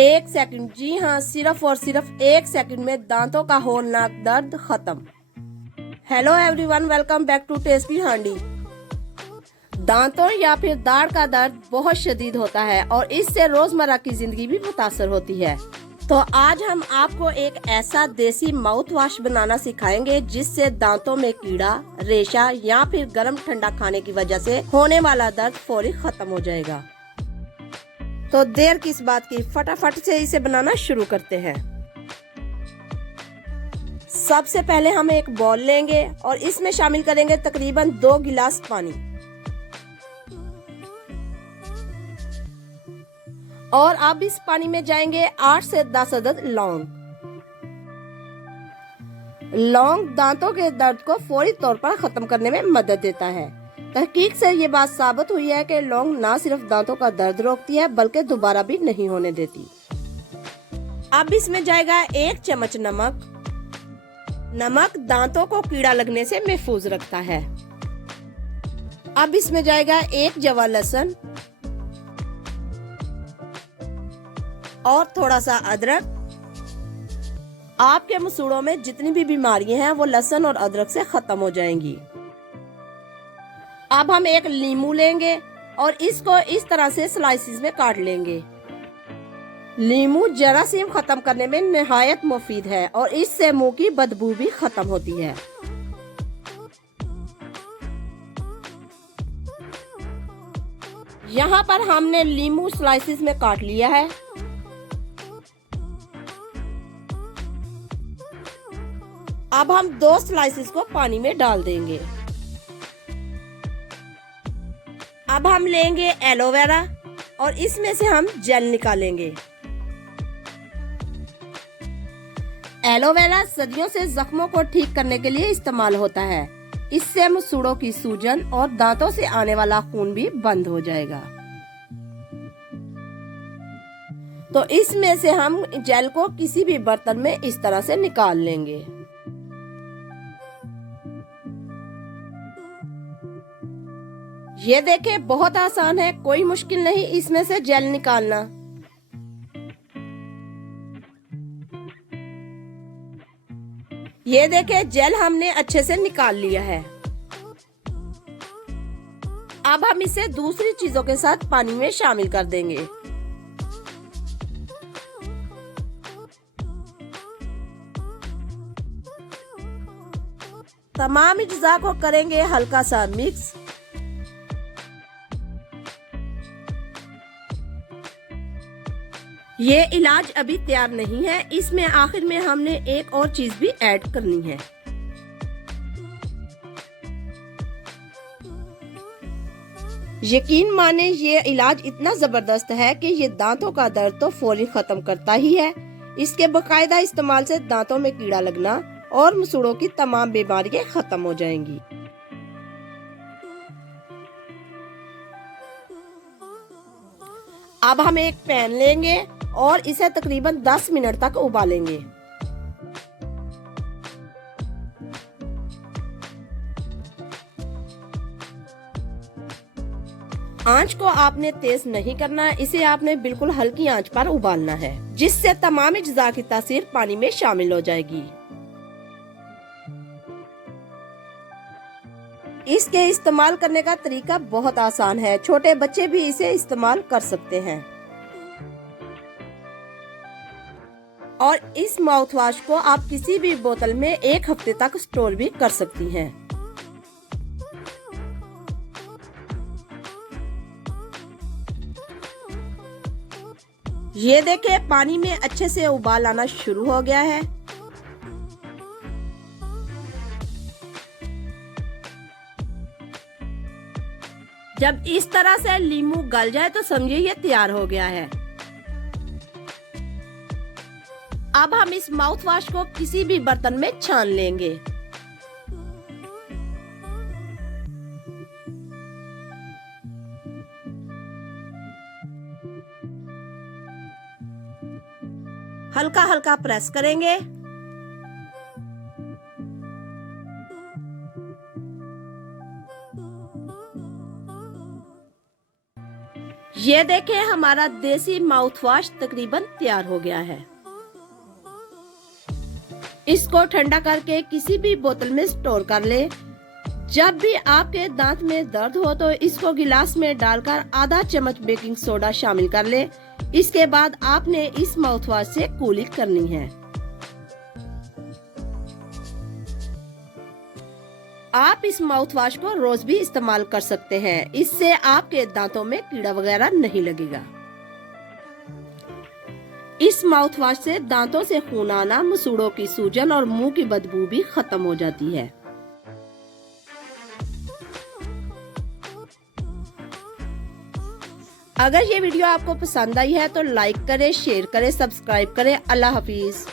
एक सेकंड, जी हाँ, सिर्फ और सिर्फ एक सेकंड में दांतों का होलनाक दर्द खत्म। Hello everyone, welcome back to tasty Handi. दांतों या फिर दाढ़ का दर्द बहुत शदीद होता है और इससे रोजमर्रा की जिंदगी भी मुतासर होती है। तो आज हम आपको एक ऐसा देसी माउथ वॉश बनाना सिखाएंगे जिससे दांतों में कीड़ा, रेशा या फिर गर्म ठंडा खाने की वजह से होने वाला दर्द फौरी खत्म हो जाएगा। तो देर किस बात की, फटाफट से इसे बनाना शुरू करते हैं। सबसे पहले हम एक बॉल लेंगे और इसमें शामिल करेंगे तकरीबन 2 गिलास पानी और अब इस पानी में जाएंगे 8 से 10 अदद लौंग। लौंग दांतों के दर्द को फौरी तौर पर खत्म करने में मदद देता है। तहकीक से ये बात साबित हुई है कि लौंग न सिर्फ दांतों का दर्द रोकती है बल्कि दोबारा भी नहीं होने देती। अब इसमें जाएगा 1 चम्मच नमक। नमक दांतों को कीड़ा लगने से महफूज रखता है। अब इसमें जाएगा 1 जवा लहसुन और थोड़ा सा अदरक। आपके मसूड़ों में जितनी भी बीमारियां हैं वो लहसुन और अदरक से खत्म हो जाएंगी। अब हम एक नींबू लेंगे और इसको इस तरह से स्लाइसिस में काट लेंगे। नींबू जरासीम खत्म करने में निहायत मुफीद है और इससे मुंह की बदबू भी खत्म होती है। यहाँ पर हमने नींबू स्लाइसिस में काट लिया है। अब हम 2 स्लाइसिस को पानी में डाल देंगे। अब हम लेंगे एलोवेरा और इसमें से हम जेल निकालेंगे। एलोवेरा सदियों से जख्मों को ठीक करने के लिए इस्तेमाल होता है। इससे मसूड़ों की सूजन और दांतों से आने वाला खून भी बंद हो जाएगा। तो इसमें से हम जेल को किसी भी बर्तन में इस तरह से निकाल लेंगे। ये देखें, बहुत आसान है, कोई मुश्किल नहीं इसमें से जेल निकालना। ये देखें, जेल हमने अच्छे से निकाल लिया है। अब हम इसे दूसरी चीजों के साथ पानी में शामिल कर देंगे। तमाम अज्जा को करेंगे हल्का सा मिक्स। ये इलाज अभी तैयार नहीं है, इसमें आखिर में हमने एक और चीज भी ऐड करनी है। यकीन माने ये इलाज इतना जबरदस्त है कि ये दांतों का दर्द तो फौरी खत्म करता ही है। इसके बाकायदा इस्तेमाल से दांतों में कीड़ा लगना और मसूड़ों की तमाम बीमारियां खत्म हो जाएंगी। अब हम एक पैन लेंगे और इसे तकरीबन 10 मिनट तक उबालेंगे। आंच को आपने तेज नहीं करना, इसे आपने बिल्कुल हल्की आंच पर उबालना है जिससे तमाम अज्जा की तासीर पानी में शामिल हो जाएगी। इसके इस्तेमाल करने का तरीका बहुत आसान है, छोटे बच्चे भी इसे इस्तेमाल कर सकते हैं। और इस माउथ वॉश को आप किसी भी बोतल में 1 हफ्ते तक स्टोर भी कर सकती हैं। ये देखें, पानी में अच्छे से उबाल आना शुरू हो गया है। जब इस तरह से नींबू गल जाए तो समझिए ये तैयार हो गया है। अब हम इस माउथ वॉश को किसी भी बर्तन में छान लेंगे। हल्का हल्का प्रेस करेंगे। ये देखें, हमारा देसी माउथ वॉश तकरीबन तैयार हो गया है। इसको ठंडा करके किसी भी बोतल में स्टोर कर ले। जब भी आपके दांत में दर्द हो तो इसको गिलास में डालकर आधा चम्मच बेकिंग सोडा शामिल कर ले। इसके बाद आपने इस माउथ वॉश से कुलिंग करनी है। आप इस माउथ वॉश को रोज भी इस्तेमाल कर सकते हैं। इससे आपके दांतों में कीड़ा वगैरह नहीं लगेगा। इस माउथ वॉश से दांतों से खून आना, मसूड़ों की सूजन और मुंह की बदबू भी खत्म हो जाती है। अगर ये वीडियो आपको पसंद आई है तो लाइक करें, शेयर करें, सब्सक्राइब करें। अल्लाह हाफिज।